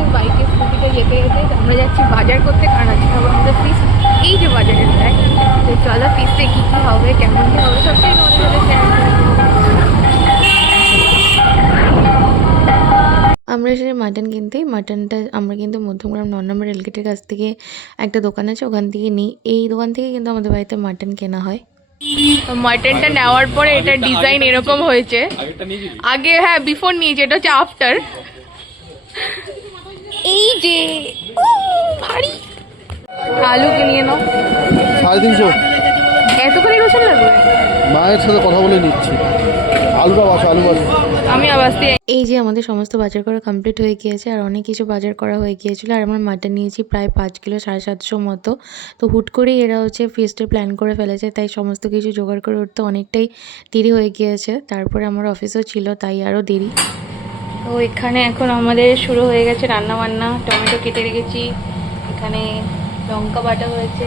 ভালো স্কুটিতে আমরা যাচ্ছি বাজার করতে এই যে হবে, কেমন কী হবে আমরা মাটন কিনতে। মাটনটা আমরা কিন্তু মধ্যমগ্রাম ন নম্বর রেলগেটের কাছ থেকে একটা দোকান আছে, ওখান থেকে নিই। এই দোকান থেকে কিন্তু আমাদের বাড়িতে মাটন কেনা হয়। মাটনটা নেওয়ার পরে এটা ডিজাইন এরকম হয়েছে। আগে হ্যাঁ বিফোর নিয়েছে এটা হচ্ছে আফটার এই যে উ, ভারী। আলু কিনিয়ে নাও। সাড়ে তিনশো। এতখানি রসুন লাগবে? মায়ের সাথে কথা বলে নিচ্ছি। আলুটা বাসো আলু বাসো আমি আওয়াজ এই যে আমাদের সমস্ত বাজার করা কমপ্লিট হয়ে গিয়েছে আর অনেক কিছু বাজার করা হয়ে গিয়েছিল। আর আমার মাটন নিয়েছি প্রায় পাঁচ কিলো সাড়ে সাতশো মতো। তো হুট করেই এরা হচ্ছে ফিস্টের প্ল্যান করে ফেলেছে তাই সমস্ত কিছু জোগাড় করে উঠতে অনেকটাই দেরি হয়ে গিয়েছে। তারপরে আমার অফিসও ছিল তাই আরও দেরি। তো এখানে এখন আমাদের শুরু হয়ে গেছে রান্না বান্না টমেটো কেটে রেখেছি এখানে লঙ্কা বাটা হয়েছে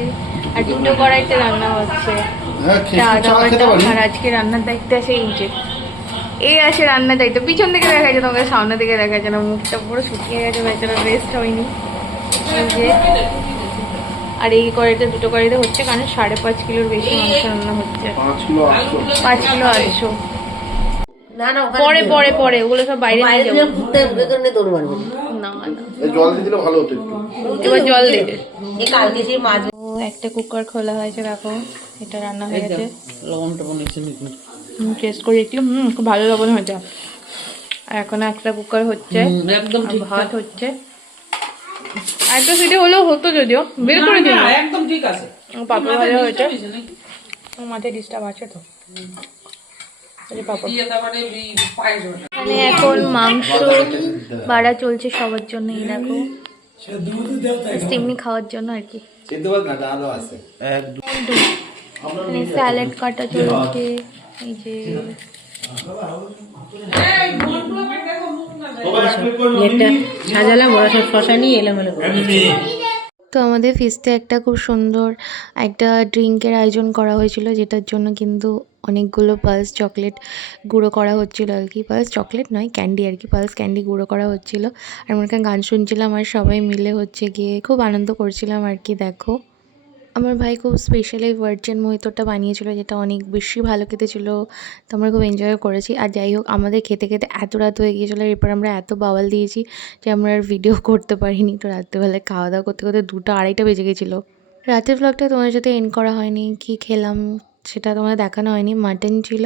আর দুটো কড়াইতে রান্না হচ্ছে। হ্যাঁ আর আজকে রান্নার দায়িত্বে আছে এই যে। এই আছে রান্নার দায়িত্ব। পিছন থেকে দেখা যাচ্ছে তোমাকে সামনে থেকে দেখা যাচ্ছে না মুখটা পুরো শুকিয়ে গেছে বেচারা রেস্ট হয়নি। আর এই কড়াইতে দুটো কড়াইতে হচ্ছে কারণ সাড়ে পাঁচ কিলোর বেশি মাংস রান্না হচ্ছে। পাঁচ কিলো আটশো। পাঁচ কিলো আটশো। না না পরে পরে পরে ওগুলো সব বাইরে নিয়ে যাব। না জল দিয়ে দিলে ভালো হতো এবার জল দেবে কালকে সেই মাছ একটা কুকার খোলা হয়েছে দেখো এটা রান্না হয়ে গেছে লবণ টবণ টেস্ট করে দেখি হুম খুব ভালো লবণ হয়েছে। আর এখন একটা কুকার হচ্ছে। একদম ভাত হচ্ছে। আর একটা সিটি হলেও হতো যদিও। বের করে দিন একদম ঠিক আছে। পাপড় ভাজা হয়েছে। মাথায় ডিস্টার্ব আছে তো। এখানে এখন মাংস বাড়া চলছে সবার জন্য এই দেখো। তেমনি খাওয়ার জন্য আর কি। স্যালাড কাটা চলছে। এই যে একটা সাজালাম ওরা সব শশা নিয়ে এলোমেলো তো আমাদের ফিস্টে একটা খুব সুন্দর একটা ড্রিঙ্কের আয়োজন করা হয়েছিল যেটার জন্য কিন্তু অনেকগুলো পালস চকলেট গুঁড়ো করা হচ্ছিল আর কি। পালস চকলেট নয় ক্যান্ডি আর কি। পালস ক্যান্ডি গুঁড়ো করা হচ্ছিল। আর এখানে গান শুনছিলাম আর সবাই মিলে হচ্ছে গিয়ে খুব আনন্দ করছিলাম আর কি দেখো। আমার ভাই খুব স্পেশালি ভার্জেন মহিতোটা বানিয়েছিল, যেটা অনেক বেশি ভালো খেতে ছিল, তো আমরা খুব এনজয় করেছি। আর যাই হোক, আমাদের খেতে খেতে এত রাত হয়ে গিয়েছিল, এরপর আমরা এত বাওয়াল দিয়েছি যে আমরা আর ভিডিও করতে পারিনি। তো রাত্রেবেলায় খাওয়া দাওয়া করতে করতে দুটো আড়াইটা বেজে গেছিল। রাতের ব্লগটা তোমার সাথে এন্ড করা হয়নি, কি খেলাম? সেটা তোমার দেখানো হয়নি মাটন ছিল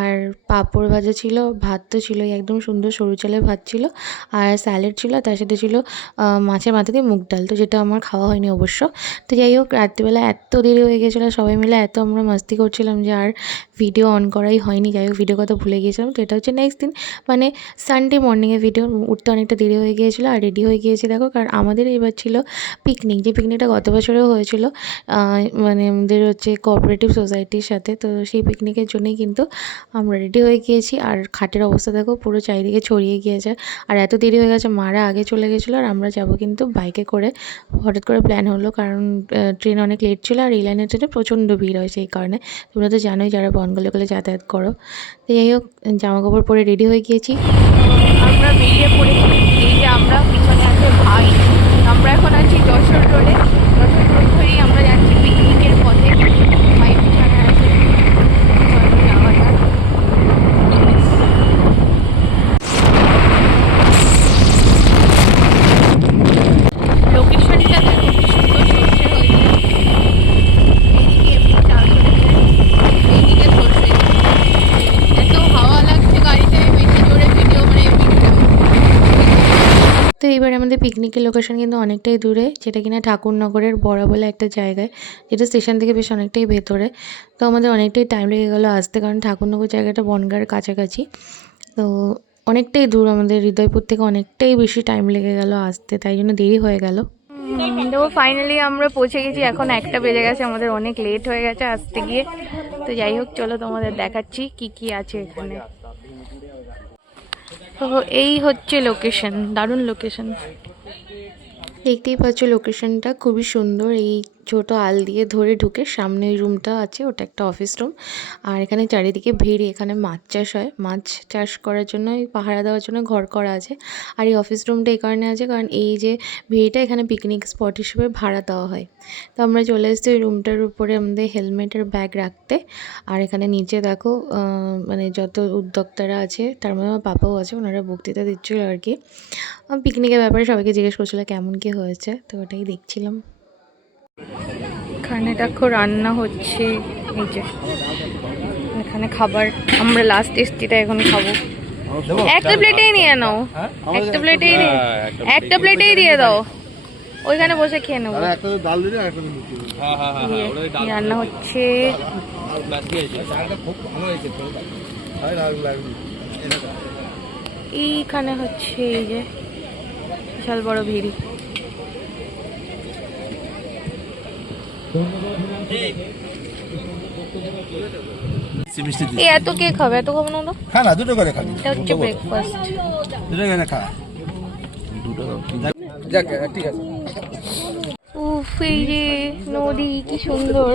আর পাঁপড় ভাজা ছিল, ভাত তো ছিলই, একদম সুন্দর সরু চালের ভাত ছিল আর স্যালাড ছিল তার সাথে ছিল মাছের মাথা দিয়ে মুগ ডাল, তো যেটা আমার খাওয়া হয়নি অবশ্য। তো যাই হোক, রাত্রিবেলা এত দেরি হয়ে গেছিল, সবাই মিলে এত আমরা মাস্তি করছিলাম যে আর ভিডিও অন করাই হয়নি, যাই হোক ভিডিও কথা ভুলে গিয়েছিলাম, তো এটা হচ্ছে নেক্সট দিন মানে সানডে মর্নিংয়ে ভিডিও উঠতে অনেকটা দেরি হয়ে গিয়েছিল আর রেডি হয়ে গিয়েছে, দেখো কারণ আমাদের এবার ছিল পিকনিক যে পিকনিকটা গত বছরেও হয়েছিল মানে আমাদের হচ্ছে কোঅপারেটিভ সোসাইটির সাথে। তো সেই পিকনিকের জন্যই কিন্তু আমরা রেডি হয়ে গিয়েছি। আর খাটের অবস্থা দেখো, পুরো চারিদিকে ছড়িয়ে গিয়েছে। আর এত দেরি হয়ে গেছে, মারা আগে চলে গেছিল। আর আমরা যাব কিন্তু বাইকে করে। হঠাৎ করে প্ল্যান হলো, কারণ ট্রেন অনেক লেট ছিল। আর এই লাইনের ট্রেনে প্রচণ্ড ভিড় হয় সেই কারণে। তোমরা তো জানোই যারা বনগলে গলে যাতায়াত করো। তো যাই হোক জামা কাপড় পরে রেডি হয়ে গিয়েছি। আমরা বেরিয়ে পড়েছি। এই যে আমরা, পিছনে আছে ভাই। আমরা এখন আছি যশোর রোড ধরেই আমরা যাচ্ছি পিকনিকের পথে ভাই পিছনে আছে চলো যাওয়া যাক। লোকেশনটা দেখো কি সুন্দর সর্ষে হয়েছে এইদিকে এমনি চাষ হয়েছে এইদিকে সর্ষে এত হাওয়া লাগছে গাড়িতে বেশি জোরে ভিডিও মানে ভিডিও তো এবার আমাদের পিকনিকের লোকেশন কিন্তু অনেকটাই দূরে, যেটা কিনা ঠাকুরনগরের বড়া বলে একটা জায়গায়, যেটা স্টেশন থেকে বেশ অনেকটাই ভেতরে। তো আমাদের অনেকটাই টাইম লেগে গেলো আসতে, কারণ ঠাকুরনগর জায়গাটা বনগার কাছাকাছি। তো অনেকটাই দূর আমাদের হৃদয়পুর থেকে অনেকটাই বেশি টাইম লেগে গেল আসতে, তাই জন্য দেরি হয়ে গেল। তো ফাইনালি আমরা পৌঁছে গেছি, এখন একটা বেজে গেছে, আমাদের অনেক লেট হয়ে গেছে আসতে গিয়ে। তো যাই হোক, চলো তোমাদের দেখাচ্ছি কি কি আছে এখানে। তো এই হচ্ছে লোকেশন দারুণ লোকেশন দেখতেই পাচ্ছ লোকেশনটা খুবই সুন্দর। এই ছোট আল দিয়ে ধরে ঢুকে সামনে রুমটা আছে, ওটা একটা অফিস রুম আর এখানে চারিদিকে ভিড়, এখানে মাছ চাষ হয়। মাছ চাষ করার জন্য পাহারা দেওয়ার জন্য ঘর করা আছে। আর এই অফিস রুমটা এই কারণে আছে, কারণ এই যে ভিড়টা এখানে পিকনিক স্পট হিসেবে ভাড়া দেওয়া হয়। তো আমরা চলে এসেছি ওই রুমটার উপরে আমাদের হেলমেট আর ব্যাগ রাখতে। আর এখানে নিচে দেখো মানে যত উদ্যোক্তারা আছে, তার মধ্যে আমার পাপাও আছে, ওনারা বক্তৃতা দিচ্ছিল আর কি। পিকনিকের ব্যাপারে সবাইকে জিজ্ঞেস করছিল, কেমন কি হয়েছে? তো ওটাই দেখছিলাম। এখানে দেখো রান্না হচ্ছে এই যে এখানে খাবার আমরা লাস্ট এসছি তাই এখন খাব। একটা প্লেটেই নিয়ে নাও একটা প্লেটেই নিয়ে একটা প্লেটেই দিয়ে দাও। ওইখানে বসে খেয়ে নেব। লুচি ইয়ে, এই রান্না হচ্ছে। এইখানে হচ্ছে এই যে বিশাল বড় ভিড়ি। এই এত কে খাবে এত খাবে না তো না দুটো করে খাবি এটা হচ্ছে ব্রেকফাস্ট দুটো করে খা। যাক ঠিক আছে। উফ এই যে নদী কি সুন্দর।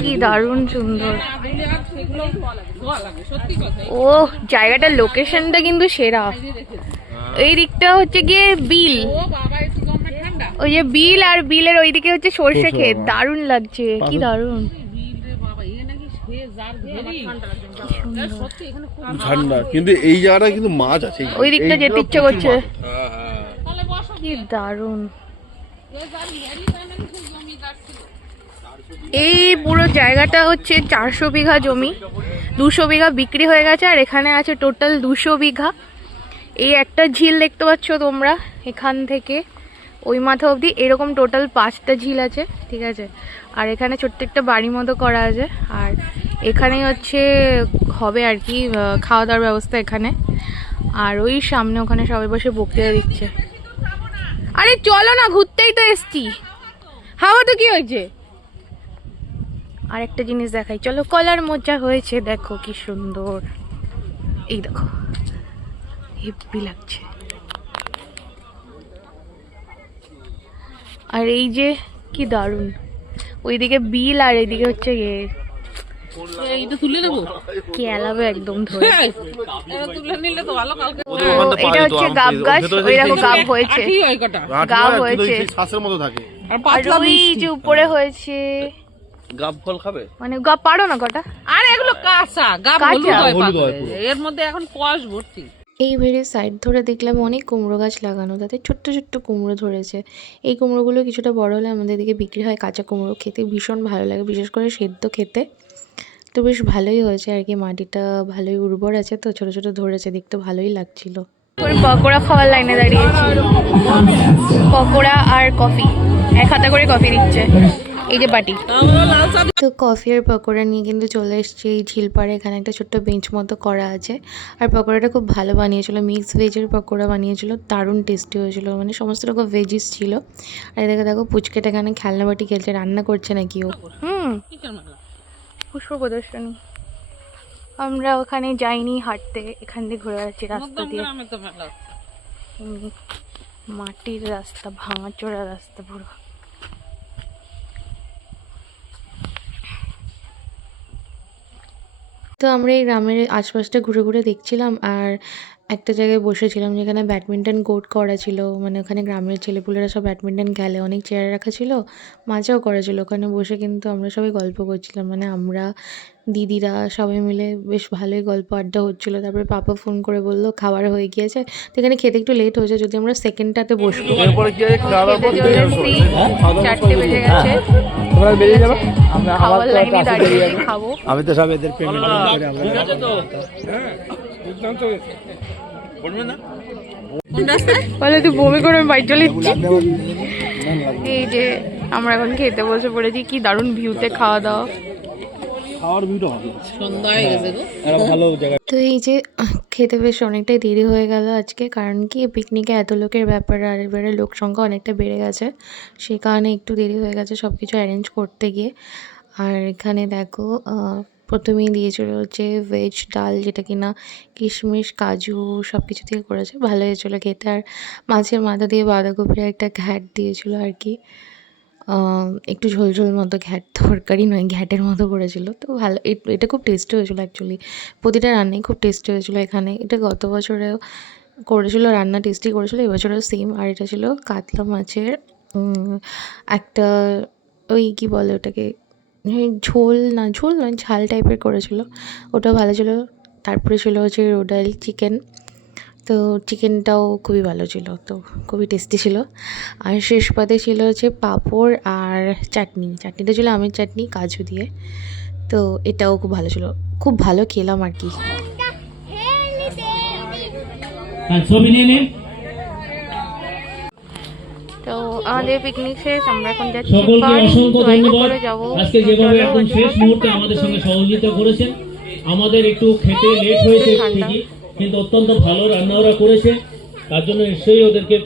কি দারুণ সুন্দর। ও জায়গাটার লোকেশনটা কিন্তু সেরা। এই দিকটা হচ্ছে গিয়ে বিল। ওই যে বিল আর বিলের ওইদিকে হচ্ছে সর্ষে ক্ষেত। দারুণ লাগছে কি দারুণ। ঠান্ডা কিন্তু এই জায়গাটা কিন্তু মাছ আছে। ওই দিকটা যেতে ইচ্ছে করছে। কি দারুণ। এই পুরো জায়গাটা হচ্ছে চারশো বিঘা জমি দুশো বিঘা বিক্রি হয়ে গেছে আর এখানে আছে টোটাল দুশো বিঘা। এই একটা ঝিল দেখতে পাচ্ছ তোমরা এখান থেকে। ওই মাথা অবধি এরকম টোটাল পাঁচটা ঝিল আছে, ঠিক আছে? আর এখানে ছোট্ট একটা বাড়ি মতো করা আছে, আর এখানেই হচ্ছে হবে আর কি খাওয়া দাওয়ার ব্যবস্থা এখানে। আর ওই সামনে ওখানে সবাই বসে বক্তৃতা দিচ্ছে। আরে চলো না, ঘুরতেই তো এসছি। হাওয়া তো কি হয়েছে? আর একটা জিনিস দেখাই, চলো, কলার মোজা হয়েছে, দেখো কি সুন্দর। এই দেখো হেব্বি লাগছে। আর এই যে কি দারুণ। ওইদিকে বিল আর এইদিকে হচ্ছে ইয়ে। এইটা তুলে নেব? কি এলাবে একদম ধরে। এটা তুলে নিলে তো ভালো কালকে ও, এটা হচ্ছে গাব গাছ ওই দেখো গাব হয়েছে। হয় গাব হয়েছে। শ্বাসের মতো থাকে। আর আর ওই যে উপরে হয়েছে। গাব ফল খাবে? মানে গাব পারো না কটা? আর এগুলো কাঁচা গাব হলুদ হয় হয়। এর মধ্যে এখন কষ ভর্তি। এই ভেড়ির সাইড ধরে দেখলাম অনেক কুমড়ো গাছ লাগানো, তাতে ছোট্ট ছোট্ট কুমড়ো ধরেছে। এই কুমড়োগুলো কিছুটা বড় হলে আমাদের দিকে বিক্রি হয় কাঁচা কুমড়ো খেতে, ভীষণ ভালো লাগে, বিশেষ করে সেদ্ধ খেতে। তো বেশ ভালোই হয়েছে আর কি, মাটিটা ভালোই উর্বর আছে তো, ছোট ছোট ধরেছে, দেখতে ভালোই লাগছিল। পকোড়া খাওয়ার লাইনে দাঁড়িয়েছি। পকোড়া আর কফি, এক হাতা করে কফি দিচ্ছে। এই যে বাটি। তো কফি আর পকোড়া নিয়ে কিন্তু চলে এসেছি এই ঝিলপাড়ে এখানে একটা ছোট্ট বেঞ্চ মতো করা আছে। আর পকোড়াটা খুব ভালো বানিয়েছিল। মিক্স ভেজের পকোড়া বানিয়েছিল। দারুণ টেস্টি হয়েছিল। মানে সমস্ত রকম ভেজিস ছিল। আর এদিকে দেখো পুচকেটা এখানে খেলনা বাটি খেলছে। রান্না করছে নাকি ও? হুম। পুষ্প প্রদর্শনী। আমরা ওখানে যাইনি হাঁটতে। এখান দিয়ে ঘুরে যাচ্ছি রাস্তা দিয়ে। মাটির রাস্তা ভাঙাচোরা রাস্তা পুরো। তো আমরা এই গ্রামের আশপাশটা ঘুরে ঘুরে দেখছিলাম আর একটা জায়গায় বসেছিলাম যেখানে ব্যাডমিন্টন কোর্ট করা ছিল মানে ওখানে গ্রামের ছেলেপুলেরা সব ব্যাডমিন্টন খেলে অনেক চেয়ার রাখা ছিল মাচাও করা ছিল ওখানে বসে কিন্তু আমরা সবাই গল্প করছিলাম মানে আমরা দিদিরা সবাই মিলে বেশ ভালোই গল্প আড্ডা হচ্ছিল তারপরে পাপা ফোন করে বলল খাবার হয়ে গিয়েছে তো এখানে খেতে একটু লেট হয়েছে যদি আমরা সেকেন্ডটাতে বসবো। চারটে বেজে গেছে। আছি, খাব। আমি তো সব এদের পেমেন্ট করে আমরা বলে তুই বমি করে বাড়ি চলে এই যে আমরা এখন খেতে বসে পড়েছি কি দারুণ ভিউতে খাওয়া দাওয়া। হয়ে গেছে গো একটা ভালো জায়গা। তো এই যে খেতে বেশ অনেকটাই দেরি হয়ে গেল আজকে কারণ কি পিকনিকে এত লোকের ব্যাপার আর এবারে লোক সংখ্যা অনেকটা বেড়ে গেছে। সে কারণে একটু দেরি হয়ে গেছে সব কিছু অ্যারেঞ্জ করতে গিয়ে। আর এখানে দেখো আহ, প্রথমেই দিয়েছিল হচ্ছে ভেজ ডাল যেটা কিনা কিশমিশ, কাজু সব কিছু দিয়ে করেছে। ভালো হয়েছিলো খেতে। আর মাছের মাথা দিয়ে বাঁধাকপির একটা ঘ্যাট দিয়েছিল আর কি। একটু ঝোল ঝোল মতো ঘ্যাট, তরকারি নয়, ঘ্যাটের মতো করেছিল। তো ভালো এটা খুব টেস্টি হয়েছিল অ্যাকচুয়ালি প্রতিটা রান্নাই খুব টেস্টি হয়েছিল এখানে। এটা গত বছরেও করেছিল, রান্না টেস্টি করেছিল, এবছরেও সেম আর এটা ছিল কাতলা মাছের একটা ওই কি বলে ওটাকে? ঝোল না, ঝোল নয়, ঝাল টাইপের করেছিল। ওটা ভালো ছিল। তারপরে ছিল হচ্ছে রোডাইল চিকেন। তো চিকেনটাও খুবই ভালো ছিল, তো খুবই টেস্টি ছিল। আর শেষ পাতে ছিল হচ্ছে পাঁপড় আর চাটনি। চাটনিটা ছিল আমের চাটনি, কাজু দিয়ে। তো এটাও খুব ভালো ছিল। খুব ভালো খেলাম আর কি। হ্যাঁ ছবি নিয়ে আমাদের পিকনিক শেষ আমরা এখন যাচ্ছি সকলকে। অসংখ্য ধন্যবাদ। আজকে যেভাবে একদম শেষ মুহূর্তে আমাদের সঙ্গে সহযোগিতা করেছেন আমাদের একটু খেতে লেট হয়েছে ঠিকই কিন্তু অত্যন্ত ভালো রান্না ওরা করেছে তার জন্য নিশ্চয়ই ওদেরকে